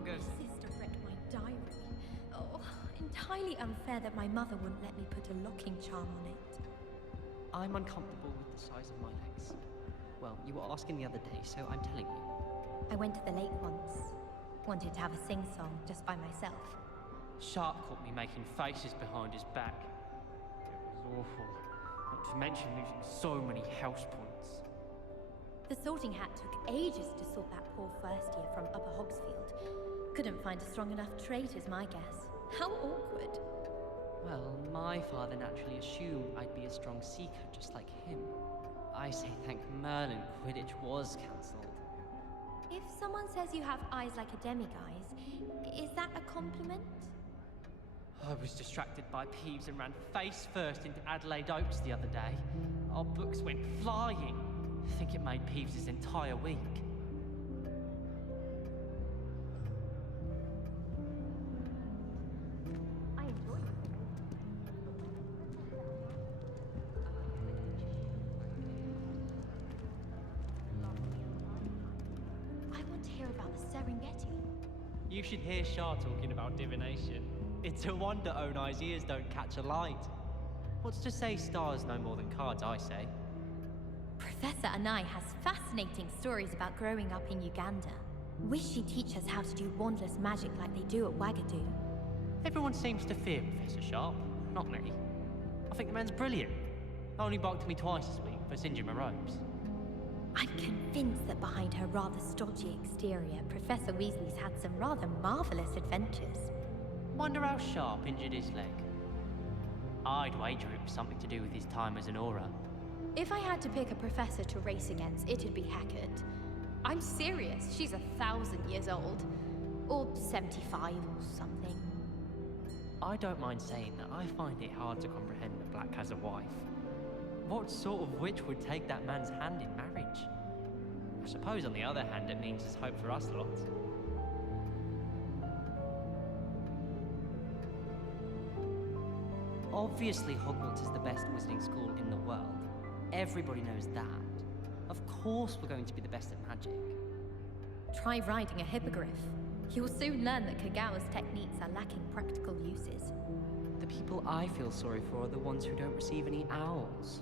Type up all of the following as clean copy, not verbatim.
How goes My it? sister read my diary. Oh, entirely unfair that my mother wouldn't let me put a locking charm on it. I'm uncomfortable with the size of my legs. Well, you were asking the other day, so I'm telling you. I went to the lake once. Wanted to have a sing-song just by myself. Sharp caught me making faces behind his back. It was awful. Not to mention losing so many house points. The sorting hat took ages to sort that poor first year from Upper Hogsfield. Couldn't find a strong enough trait is my guess. How awkward. Well, my father naturally assumed I'd be a strong seeker just like him. I say thank Merlin Quidditch was cancelled. If someone says you have eyes like a demiguise, is that a compliment? I was distracted by Peeves and ran face first into Adelaide Oaks the other day. Our books went flying. I think it made Peeves' entire week. I enjoy it. I want to hear about the Serengeti. You should hear Shah talking about divination. It's a wonder Onai's ears don't catch a light. What's to say stars know more than cards, I say. Professor Anai has fascinating stories about growing up in Uganda. Wish she'd teach us how to do wandless magic like they do at Wagadu. Everyone seems to fear Professor Sharp, not me. I think the man's brilliant. Only barked at me twice this week for singeing my robes. I'm convinced that behind her rather stodgy exterior, Professor Weasley's had some rather marvellous adventures. Wonder how Sharp injured his leg. I'd wager it was something to do with his time as an aura. If I had to pick a professor to race against, it'd be Hackett. I'm serious, she's 1,000 years old. Or 75 or something. I don't mind saying that I find it hard to comprehend that Black has a wife. What sort of witch would take that man's hand in marriage? I suppose on the other hand it means there's hope for us lot. Obviously, Hogwarts is the best wizarding school in the world. Everybody knows that. Of course we're going to be the best at magic. Try riding a hippogriff. You'll soon learn that Kagawa's techniques are lacking practical uses. The people I feel sorry for are the ones who don't receive any owls.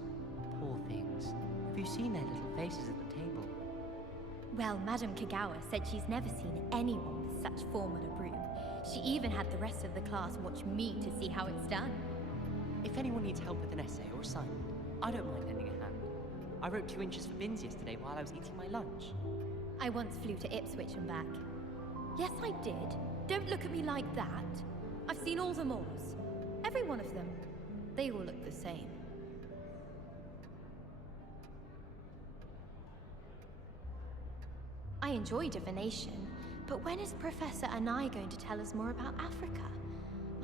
Poor things. Have you seen their little faces at the table? Well, Madame Kagawa said she's never seen anyone with such form on a broom. She even had the rest of the class watch me to see how it's done. If anyone needs help with an essay or assignment, I don't mind lending a hand. I wrote 2 inches for bins yesterday while I was eating my lunch. I once flew to Ipswich and back. Yes, I did. Don't look at me like that. I've seen all the moors. Every one of them. They all look the same. I enjoy divination, but when is Professor Anai going to tell us more about Africa?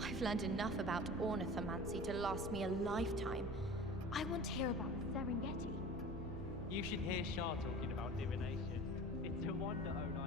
I've learned enough about ornithomancy to last me a lifetime. I want to hear about the Serengeti. You should hear Shah talking about divination. It's a wonder Onai